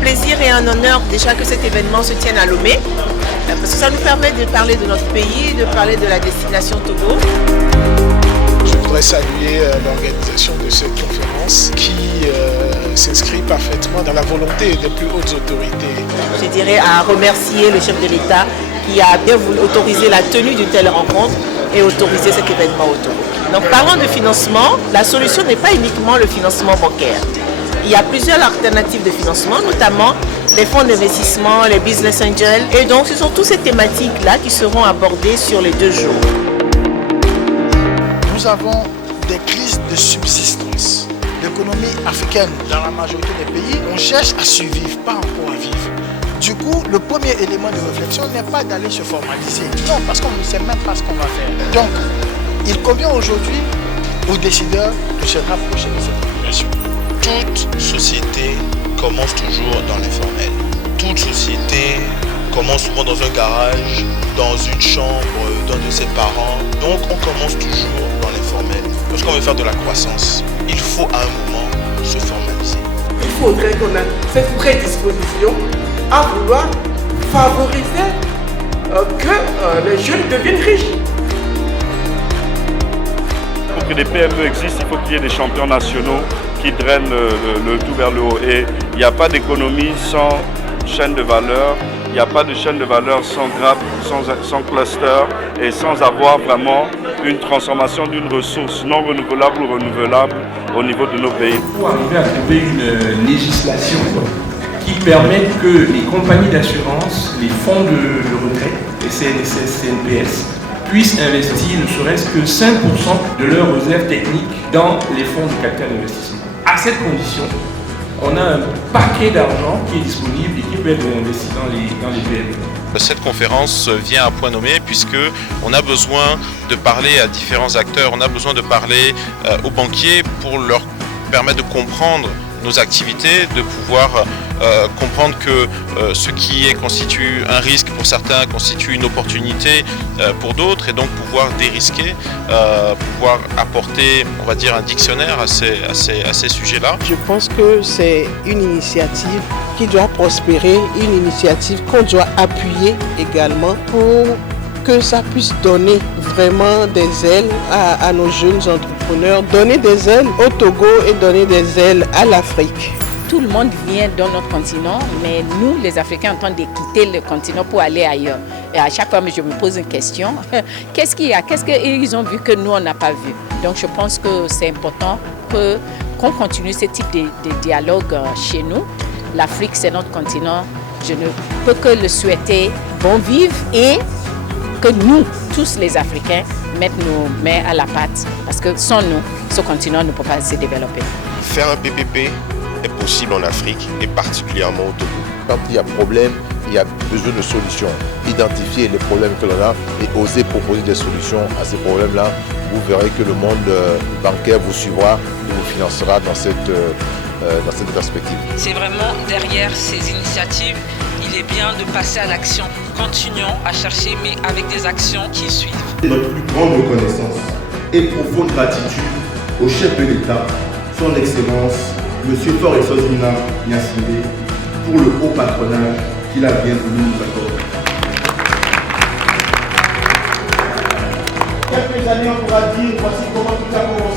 plaisir et un honneur déjà que cet événement se tienne à Lomé, parce que ça nous permet de parler de notre pays, de parler de la destination Togo. Je voudrais saluer l'organisation de cette conférence qui s'inscrit parfaitement dans la volonté des plus hautes autorités. Je dirais à remercier le chef de l'État qui a bien voulu autoriser la tenue d'une telle rencontre et autoriser cet événement au Togo. Donc parlant de financement, la solution n'est pas uniquement le financement bancaire. Il y a plusieurs alternatives de financement, notamment les fonds d'investissement, les business angels. Et donc ce sont toutes ces thématiques-là qui seront abordées sur les 2 jours. Nous avons des crises de subsistance. L'économie africaine, dans la majorité des pays, on cherche à survivre, pas encore à vivre. Du coup, le premier élément de réflexion n'est pas d'aller se formaliser. Non, parce qu'on ne sait même pas ce qu'on va faire. Donc, il convient aujourd'hui aux décideurs de se rapprocher de cette population. Toute société commence toujours dans l'informel. Toute société commence souvent dans un garage, dans une chambre d'un de ses parents. Donc on commence toujours dans l'informel. Lorsqu'on veut faire de la croissance, il faut à un moment se formaliser. Il faudrait qu'on ait cette prédisposition à vouloir favoriser que les jeunes deviennent riches. Pour que des PME existent, il faut qu'il y ait des champions nationaux qui drainent le tout vers le haut. Et il n'y a pas d'économie sans chaîne de valeur, il n'y a pas de chaîne de valeur sans grappe, sans cluster et sans avoir vraiment une transformation d'une ressource non renouvelable ou renouvelable au niveau de nos pays. Pour arriver à trouver une législation qui permette que les compagnies d'assurance, les fonds de retraite, les CNSS, CNPS, puissent investir ne serait-ce que 5% de leurs réserves techniques dans les fonds de capital d'investissement. À cette condition, on a un paquet d'argent qui est disponible et qui peut être investi dans les PME. Cette conférence vient à point nommé puisqu'on a besoin de parler à différents acteurs, on a besoin de parler aux banquiers pour leur permettre de comprendre nos activités, de pouvoir comprendre que ce qui constitue un risque pour certains constitue une opportunité pour d'autres et donc pouvoir dérisquer, pouvoir apporter, on va dire, un dictionnaire à ces sujets-là. Je pense que c'est une initiative qui doit prospérer, une initiative qu'on doit appuyer également pour que ça puisse donner vraiment des ailes à nos jeunes entrepreneurs, donner des ailes au Togo et donner des ailes à l'Afrique. Tout le monde vient dans notre continent, mais nous, les Africains, on tente de quitter le continent pour aller ailleurs. Et à chaque fois, je me pose une question. Qu'est-ce qu'il y a? Qu'est-ce qu'ils ont vu que nous, on n'a pas vu? Donc, je pense que c'est important qu'on continue ce type de dialogue chez nous. L'Afrique, c'est notre continent. Je ne peux que le souhaiter bon vivre et que nous, tous les Africains, mettent nos mains à la pâte. Parce que sans nous, ce continent ne peut pas se développer. Faire un PPP est possible en Afrique et particulièrement au Togo. Quand il y a problème, il y a besoin de solutions. Identifier les problèmes que l'on a et oser proposer des solutions à ces problèmes-là. Vous verrez que le monde bancaire vous suivra et vous financera dans cette perspective. C'est vraiment derrière ces initiatives, il est bien de passer à l'action. Continuons à chercher, mais avec des actions qui suivent. Notre plus grande reconnaissance et profonde gratitude au chef de l'État, son Excellence, M. Faure Sozina Niassine, pour le haut patronage qu'il a bien voulu nous accorder. Quelques années, on pourra dire voici comment tout a commencé.